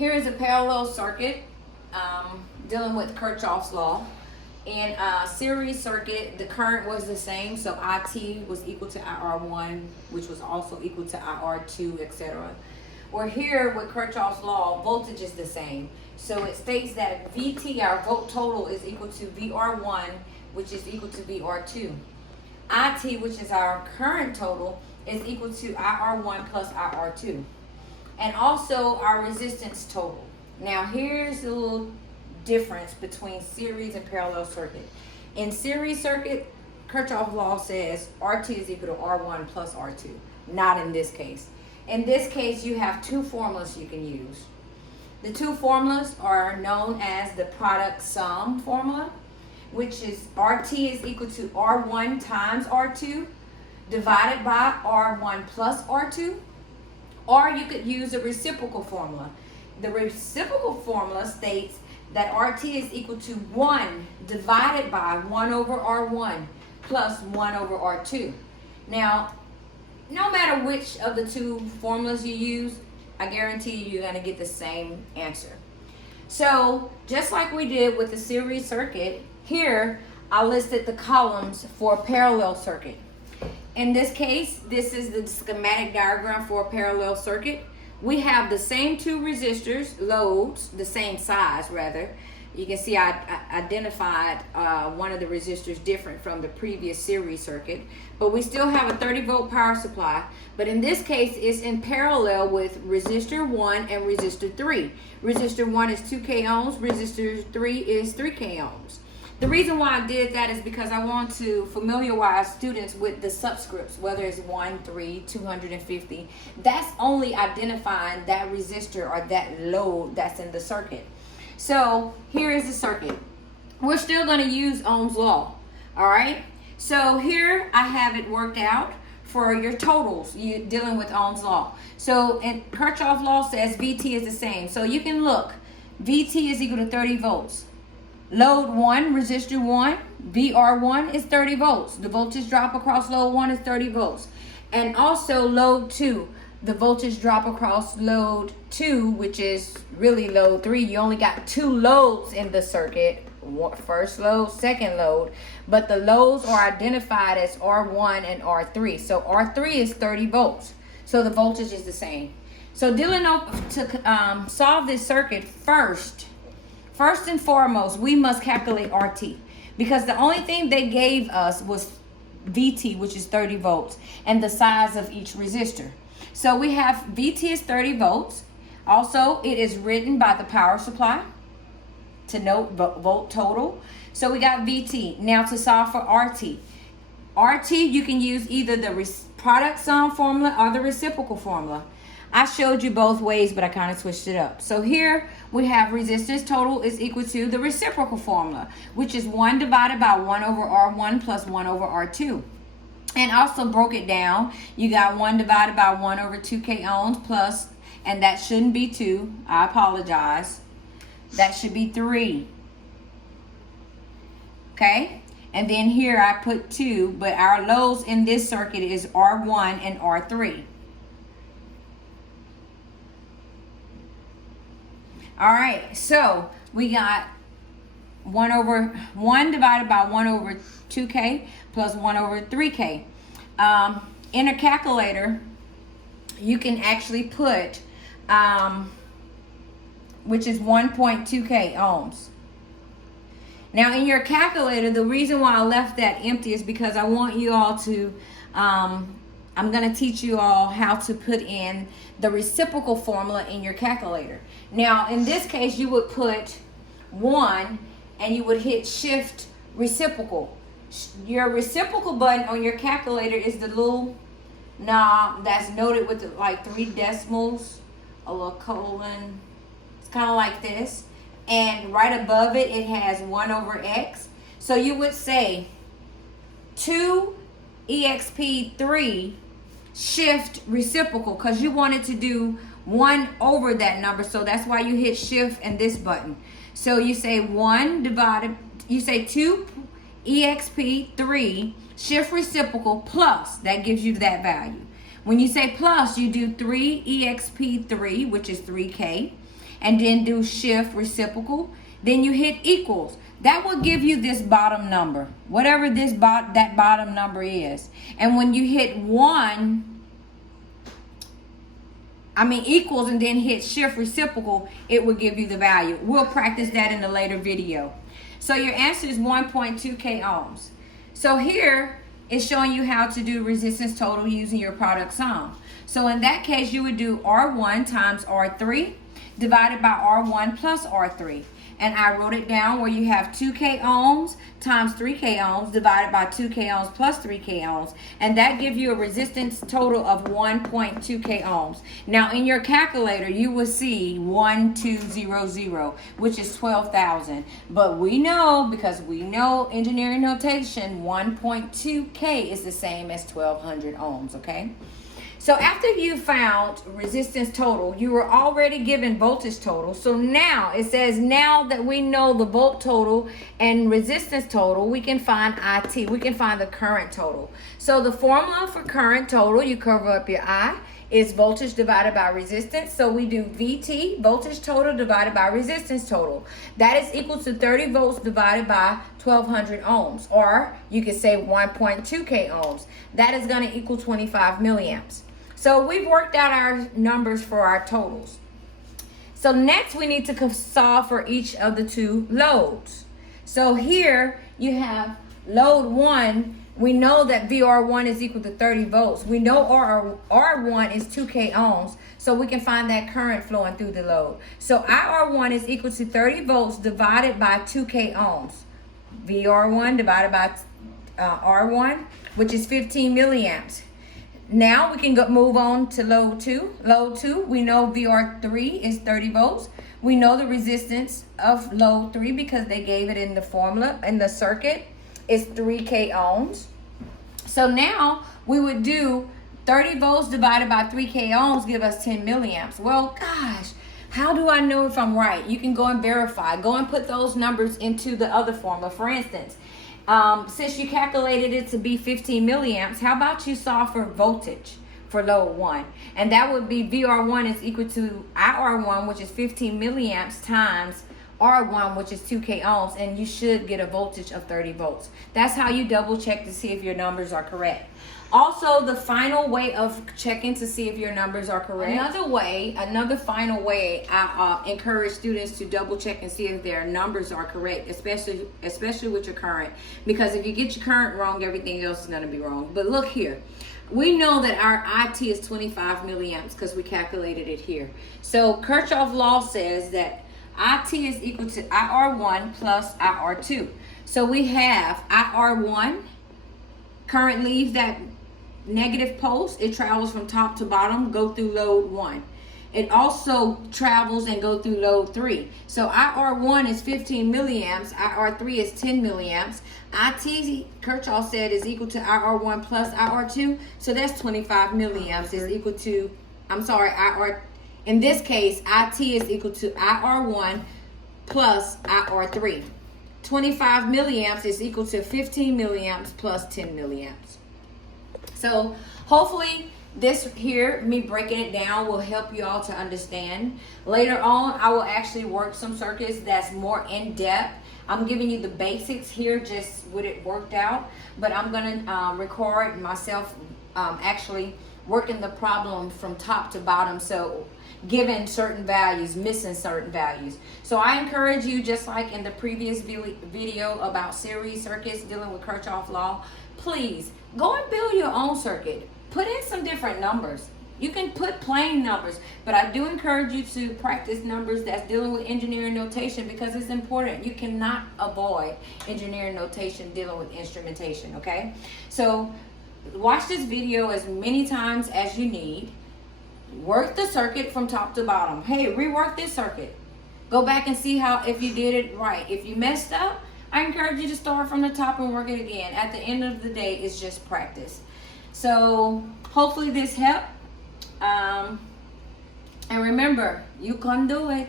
Here is a parallel circuit dealing with Kirchhoff's law. In a series circuit, the current was the same, so IT was equal to IR1, which was also equal to IR2, etc. Or here with Kirchhoff's law, voltage is the same. So it states that VT, our volt total, is equal to VR1, which is equal to VR2. IT, which is our current total, is equal to IR1 plus IR2. And also our resistance total. Now here's a little difference between series and parallel circuit. In series circuit, Kirchhoff's law says RT is equal to R1 plus R2. Not in this case. In this case, you have two formulas you can use. The two formulas are known as the product sum formula, which is RT is equal to R1 times R2 divided by R1 plus R2. Or you could use a reciprocal formula. The reciprocal formula states that RT is equal to 1 divided by 1 over R1 plus 1 over R2. Now, no matter which of the two formulas you use, I guarantee you're going to get the same answer. So, just like we did with the series circuit, here I listed the columns for a parallel circuit. In this case, this is the schematic diagram for a parallel circuit. We have the same two resistors, loads, the same size rather. You can see I identified one of the resistors different from the previous series circuit, but we still have a 30 volt power supply. But in this case, it's in parallel with resistor 1 and resistor 3. Resistor 1 is 2K ohms, resistor 3 is 3K ohms. The reason why I did that is because I want to familiarize students with the subscripts, whether it's 1, 3, 250. That's only identifying that resistor or that load that's in the circuit. So here is the circuit. We're still going to use Ohm's law. All right. So here I have it worked out for your totals. You're dealing with Ohm's law. So Kirchhoff's law says VT is the same. So you can look. VT is equal to 30 volts. Load 1, resistor 1, VR1 is 30 volts. The voltage drop across load 1 is 30 volts. And also load 2, the voltage drop across load 2, which is really load 3. You only got two loads in the circuit, first load, second load. But the loads are identified as R1 and R3. So R3 is 30 volts. So the voltage is the same. So dealing to solve this circuit First and foremost, we must calculate RT because the only thing they gave us was VT, which is 30 volts, and the size of each resistor. So we have VT is 30 volts. Also, it is written by the power supply to note volt total. So we got VT. Now to solve for RT. RT, you can use either the product sum formula or the reciprocal formula. I showed you both ways, but I kind of switched it up. So here we have resistance total is equal to the reciprocal formula, which is 1 divided by 1 over R1 plus 1 over R2. And also broke it down. You got 1 divided by 1 over 2K ohms plus, and that shouldn't be 2. I apologize. That should be 3. Okay? And then here I put 2, but our loads in this circuit is R1 and R3. All right, so we got 1 divided by 1 over 2K plus 1 over 3K. In a calculator, you can actually put, which is 1.2K ohms. Now in your calculator, the reason why I left that empty is because I want you all to, I'm going to teach you all how to put in the reciprocal formula in your calculator. Now, in this case, you would put 1 and you would hit shift reciprocal. Your reciprocal button on your calculator is the little knob that's noted with like 3 decimals, a little colon. It's kind of like this. And right above it, it has 1 over X. So you would say 2 exp3 shift reciprocal because you wanted to do 1 over that number, so that's why you hit shift and this button. So you say 1 divided, you say 2 exp3 shift reciprocal plus, that gives you that value. When you say plus, you do 3 exp3, which is 3K, and then do shift reciprocal. Then you hit equals. That will give you this bottom number, whatever that bottom number is. And when you hit equals and then hit shift reciprocal, it will give you the value. We'll practice that in a later video. So your answer is 1.2K ohms. So here it's showing you how to do resistance total using your product sum. So in that case, you would do R1 times R3 divided by R1 plus R3. And I wrote it down where you have 2K ohms times 3K ohms divided by 2K ohms plus 3K ohms. And that gives you a resistance total of 1.2K ohms. Now in your calculator, you will see 1200, which is 12,000. But we know, because we know engineering notation, 1.2K is the same as 1200 ohms, okay? So after you found resistance total, you were already given voltage total. So now it says, now that we know the volt total and resistance total, we can find IT. We can find the current total. So the formula for current total, you cover up your I, is voltage divided by resistance. So we do VT, voltage total divided by resistance total. That is equal to 30 volts divided by 1200 ohms. Or you could say 1.2K ohms. That is going to equal 25 milliamps. So we've worked out our numbers for our totals. So next we need to solve for each of the two loads. So here you have load 1. We know that VR1 is equal to 30 volts. We know R1 is 2K ohms. So we can find that current flowing through the load. So IR1 is equal to 30 volts divided by 2K ohms. VR1 divided by R1, which is 15 milliamps. Now we can move on to load 2. Load 2, we know VR3 is 30 volts. We know the resistance of load 3 because they gave it in the formula, in the circuit, is 3K ohms. So now we would do 30 volts divided by 3K ohms give us 10 milliamps. Well, gosh, how do I know if I'm right? You can go and verify. Go and put those numbers into the other formula. For instance, since you calculated it to be 15 milliamps, how about you solve for voltage for load 1? And that would be VR1 is equal to IR1, which is 15 milliamps, times R1, which is 2K ohms, and you should get a voltage of 30 volts. That's how you double check to see if your numbers are correct. Also, the final way of checking to see if your numbers are correct. Another final way I encourage students to double check and see if their numbers are correct, especially with your current. Because if you get your current wrong, everything else is going to be wrong. But look here. We know that our IT is 25 milliamps because we calculated it here. So Kirchhoff law says that IT is equal to IR1 plus IR2. So we have IR1, current leaves that negative pulse, it travels from top to bottom, go through load 1. It also travels and go through load 3. So IR1 is 15 milliamps, IR3 is 10 milliamps. IT, Kirchhoff said, is equal to IR1 plus IR2. So that's 25 milliamps is equal to, in this case, IT is equal to IR1 plus IR3. 25 milliamps is equal to 15 milliamps plus 10 milliamps. So hopefully this here, me breaking it down, will help you all to understand. Later on, I will actually work some circuits that's more in depth. I'm giving you the basics here, just with it worked out. But I'm going to record myself actually working the problem from top to bottom. So given certain values, missing certain values. So I encourage you, just like in the previous video about series circuits dealing with Kirchhoff law, please go and build your own circuit. Put in some different numbers. You can put plain numbers, but I do encourage you to practice numbers that's dealing with engineering notation because it's important. You cannot avoid engineering notation dealing with instrumentation, okay? So watch this video as many times as you need. Work the circuit from top to bottom. Hey, rework this circuit. Go back and see if you did it right. If you messed up, I encourage you to start from the top and work it again. At the end of the day, it's just practice. So hopefully this helped. And remember, you can do it.